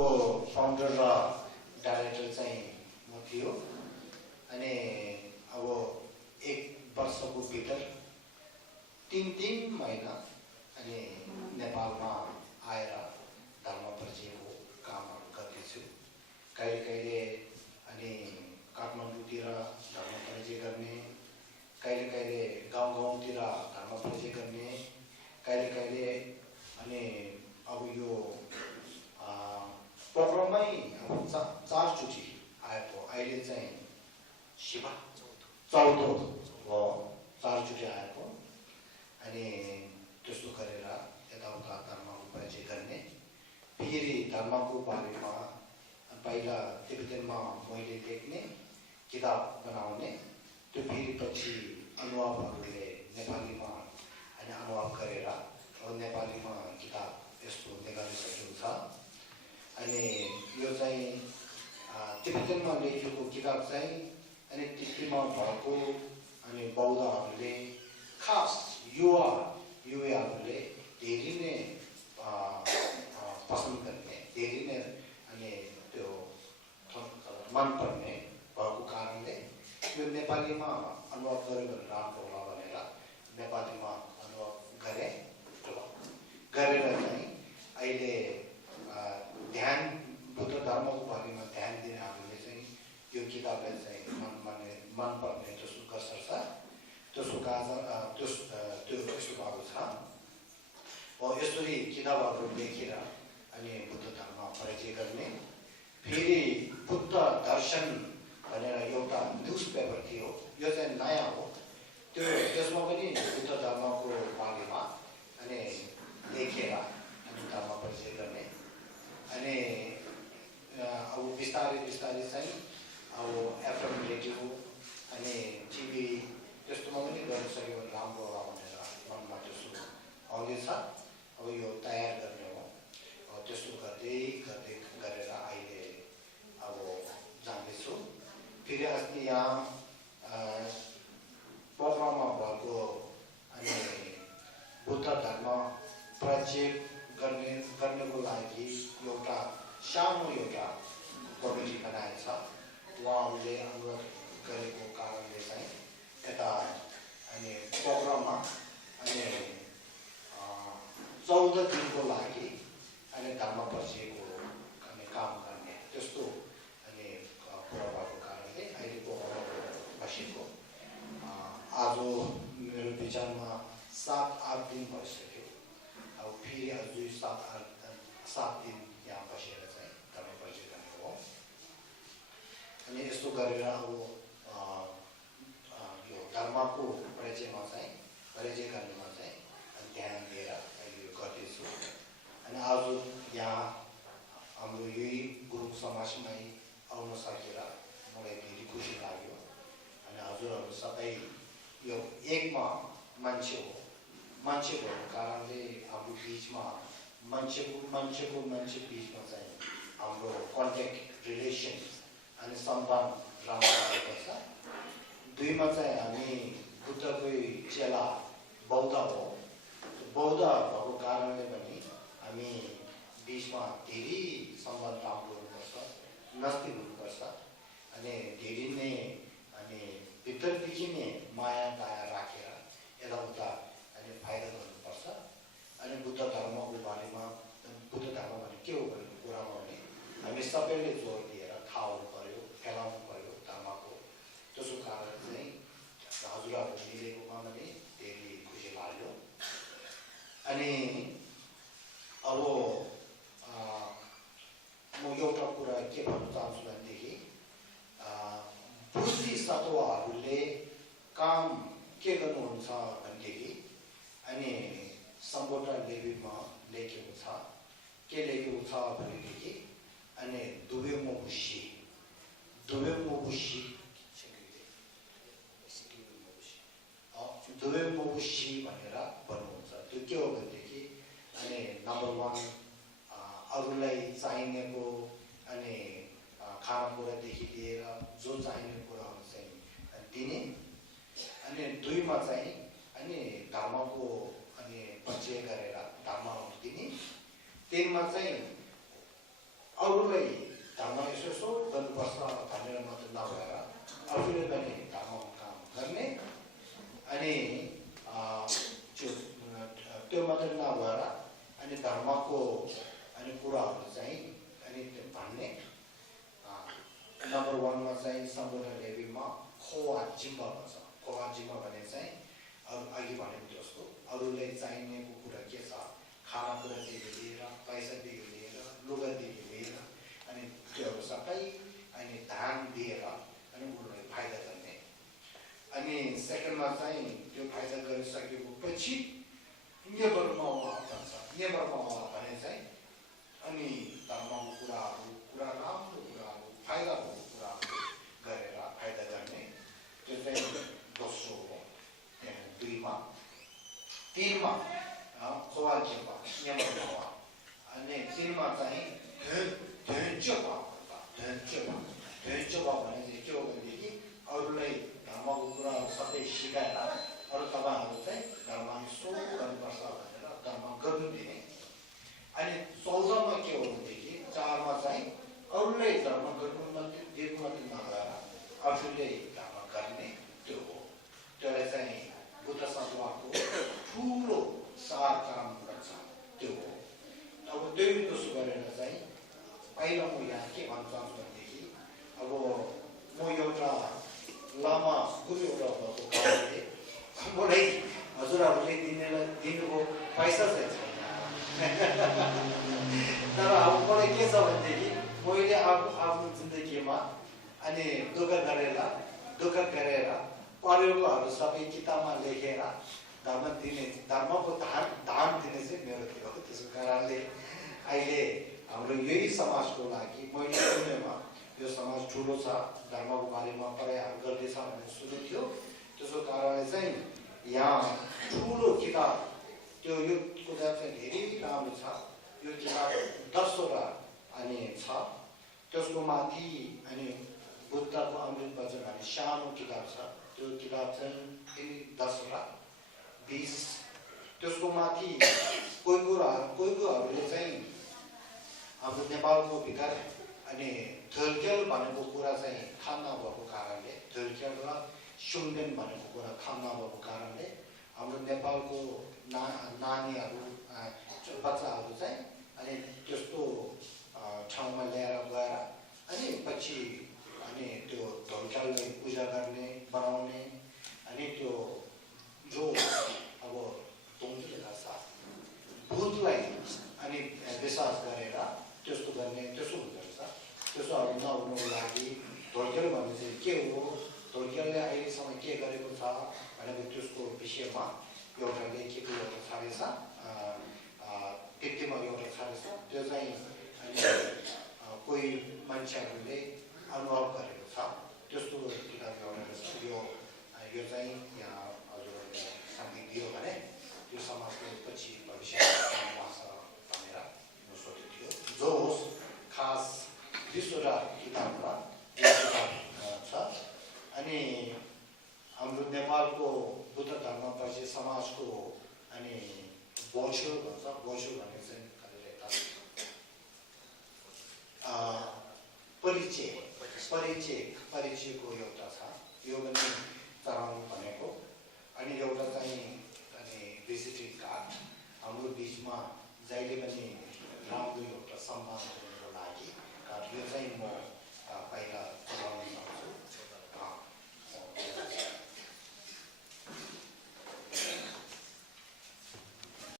Founder र director चाहिँ म थियो अनि अब 1 वर्षको भित्र 3 महिना अनि नेपालमा आएर धर्म परिचयको कामहरू गर्दैछु। कहिले अनि काठमाडौँतिर धर्म परिचय गर्ने, कहिले गाउँतिर धर्म परिचय गर्ने, कहिले अनि अब यो प्रोग्राममै अब 4 चोटि आएको। अहिले चाहिँ शिवा चौथो हो, 4 चोटि आएको। अनि त्यस्तो गरेर यताउता धर्मको परिचय गर्ने, फेरि धर्मको बारेमा पहिला तिब्बतमा मैले लेख्ने, किताब बनाउने, त्यो फेरि पछि अनुवादहरूले नेपालीमा अनि अनुवाद गरेर नेपालीमा किताब यस्तो निकालिसकेको छ। अनि यो चाहिँ तिब्बतमा लेखेको किताब चाहिँ अनि तिब्बतमा भएको अनि बौद्धहरूले खास युवाहरूले धेरै नै पसन्द गर्ने, धेरै नै अनि त्यो मनपर्ने भएको कारणले यो नेपालीमा अनुवाद गऱ्यो भने राम्रो होला भनेर नेपालीमा अनुवाद गरेर चाहिँ अहिले ध्यान बुद्ध धर्मको बारेमा ध्यान दिनेहरूले चाहिँ यो किताबलाई चाहिँ मनपर्ने जस्तो गर्छ। त्यसको कारण त्यो यस्तो भएको छ। यसरी किताबहरू लेखेर अनि बुद्ध धर्म परिचय गर्ने। फेरि बुद्ध दर्शन भनेर एउटा न्युज पेपर थियो, यो चाहिँ नयाँ हो। त्यसमा पनि बुद्ध धर्मको बारेमा अनि लेखेर अनि धर्म परिचय गर्ने। अनि अब बिस्तारै चाहिँ अब एफएम रेडियो अनि टिभी त्यस्तोमा पनि गर्न सक्यो भने राम्रो होला भनेर मनमा त्यस्तो आउँदैछ। अब यो तयार गर्ने हो। त्यस्तो गर्दै गरेर अहिले अब जाँदैछु। फेरि अस्ति यहाँ प्रोग्राममा भएको अनि बुद्ध धर्म परिचय गर्नको लागि एउटा सानो कमिटी बनाएछ। उहाँहरूले अनुरोध गरेको कारणले चाहिँ यता अनि प्रोग्राममा अनि 14 दिनको लागि अनि धर्म परिचयको अनि काम गर्ने त्यस्तो अनि कुरा भएको कारणले अहिलेको बसेको आज मेरो विचारमा 7-8 दिन भइसक्यो। अब फेरि अझै 7 दिन यहाँ बसेर चाहिँ धर्म परिचय गर्ने हो। अनि यस्तो गरेर अब यो धर्मको परिचयमा चाहिँ परिचय गर्नेमा चाहिँ ध्यान दिएर अहिले गर्दैछु। अनि आज यहाँ हाम्रो यही गुरु समाजमै आउन सकेर मलाई धेरै खुसी लाग्यो। अनि हजुरहरू सबै यो एकमा मान्छे भएको कारणले हाम्रो बिचमा मान्छेको बिचमा चाहिँ हाम्रो कन्ट्याक्ट रिलेसन अनि सम्बन्ध राम्रो भएको छ। दुईमा चाहिँ हामी बुद्धकै चेला बौद्ध हो। बौद्ध भएको कारणले पनि हामी बिचमा धेरै सम्बन्ध राम्रो हुनुपर्छ, नजिक हुनुपर्छ। अनि धेरै नै अनि भित्रदेखि नै माया दया राखेर यताउता अनि फाइदा गर्नुपर्छ। अनि बुद्ध धर्मको बारेमा बुद्ध धर्म भने के हो भन्ने कुरामा भने हामी सबैले जोड दिएर थाहा हुनु पर्यो, फैलाउनु पर्यो धर्मको। त्यसको कारण चाहिँ हजुरहरू मिलेकोमा पनि धेरै खुसी लाग्यो। अनि अब म एउटा कुरा के भन्न चाहन्छु भनेदेखि बोधिसत्वहरूले काम के गर्नुहुन्छ भनेदेखि अनि सम्बोधन लेबीमा लेखेको छ। के लेखेको छ भनेदेखि अनि दुबेमोबुसी भनेर भन्नुहुन्छ। त्यो के हो भनेदेखि अनि नम्बर 1 अरूलाई चाहिनेको अनि खानेकुरादेखि लिएर जो चाहिने कुराहरू चाहिँ दिने। अनि 2मा चाहिँ अनि धर्मको अनि परिचय गरेर धर्महरू दिने। 3मा चाहिँ अरूलाई धर्म यसो गर्नुपर्छ भनेर मात्र नभएर आफूले पनि धर्मको काम गर्ने अनि त्यो मात्र नभएर अनि धर्मको अनि कुराहरू चाहिँ अनि भन्ने नम्बर 1 मा चाहिँ सम्बोधन लेबीमा खोवा जिम्बा भन्छ खोवा जिम्बा भने चाहिँ अघि भनेको जस्तो अरूलाई चाहिनेको कुरा के छ खानाकुरादेखि लिएर पैसादेखि लिएर लुगादेखि लिएर अनि त्योहरू सबै अनि ध्यान दिएर अनि उनीहरूलाई फाइदा गर्ने अनि सेकेन्डमा चाहिँ त्यो फाइदा गरिसकेको पछि नेबरमा जान्छ नेबरमा भने चाहिँ अनि धर्मको कुरा राम्रो कुराहरू फाइदा भएको कुराहरू गरेर फाइदा गर्ने त्यो चाहिँ दोस्रो हो 2मा 3मा खोवा जिम्बा नेबरमा अनि 3मा चाहिँ धन्चोबा भने चाहिँ के हो भनेदेखि अरूलाई धर्मको कुराहरू सबै सिकाएर अरू तपाईँहरू चाहिँ धर्म यसो गर्नुपर्छ भनेर धर्म गर्नु दिने अनि 14मा के हो भनेदेखि 4मा चाहिँ अरूलाई धर्म गर्नु मात्रै दिनु मात्रै नभएर आफूले धर्म गर्ने त्यो हो त्यसलाई चाहिँ बुद्ध सत्वको ठुलो सार काम गर्छ त्यो हो अब दुई दोस्रो गरेर चाहिँ पहिला म यहाँ के भन्न चाहन्छु भनेदेखि अब म एउटा लामा गुरु एउटा भएको कारणले मलाई हजुरहरूले दिनुको पैसा चाहिँ छैन तर अब मलाई के छ भनेदेखि मैले आफ्नो जिन्दगीमा अनि दुःख गरेर पढेकोहरू सबै किताबमा लेखेर धर्मको दान दिने चाहिँ मेरो थियो त्यसको कारणले अहिले हाम्रो यही समाजको लागि मैले सुनेमा यो समाज ठुलो छ धर्मको बारेमा पढाइहरू गर्दैछ भन्ने सुरु थियो त्यसको कारणले चाहिँ यहाँ ठुलो किताब यो किताब चाहिँ धेरै राम्रो छ यो किताब 10वटा अनि छ त्यसको माथि अनि बुद्धको अमृत वचन भन्ने सानो किताब छ त्यो किताब चाहिँ फेरि 10वटा 20 त्यसको माथि कोही कुराहरूले चाहिँ हाम्रो नेपालको भित्र अनि धुर्खेल भनेको कुरा चाहिँ थाहा नभएको कारणले धुर्खेल र सुम्देन भनेको कुरा थाहा नभएको कारणले हाम्रो नेपालको नानीहरू बच्चाहरू चाहिँ अनि त्यस्तो ठाउँमा ल्याएर गएर अनि पछि अनि त्यो धुर्खेललाई पूजा गर्ने बनाउने अनि त्यो जो अब तुमले गर्छ भूतलाई अनि विश्वास गरेर त्यस्तो गर्ने त्यसो हुँदो रहेछ त्यसोहरू नहुनुको लागि धुर्खेल भन्ने चाहिँ के हो धुर्खेलले अहिलेसम्म के गरेको छ भनेको त्यसको विषयमा एउटा लेखेको एउटा छाडेछ व्यक्तिमा एउटा छाडेछ त्यो चाहिँ कोही मान्छेहरूले अनुभव गरेको छ त्यस्तो किताब एउटा रहेछ यो चाहिँ यहाँ हजुरहरूले सङ्गीत दियो भने यो समाजले पछि भविष्यमा भनेर सोचेको थियो जो होस् खास 20वटा किताबमा छ अनि हाम्रो नेपालको बुद्ध धर्मपछि समाजको अनि बोझो भन्छ बोझो भन्ने चाहिँ परिचयको एउटा छ यो पनि चढाउनु भनेको अनि एउटा चाहिँ अनि भिजिटिङ कार्ड हाम्रो बिचमा जहिले पनि राम्रो एउटा सम्मान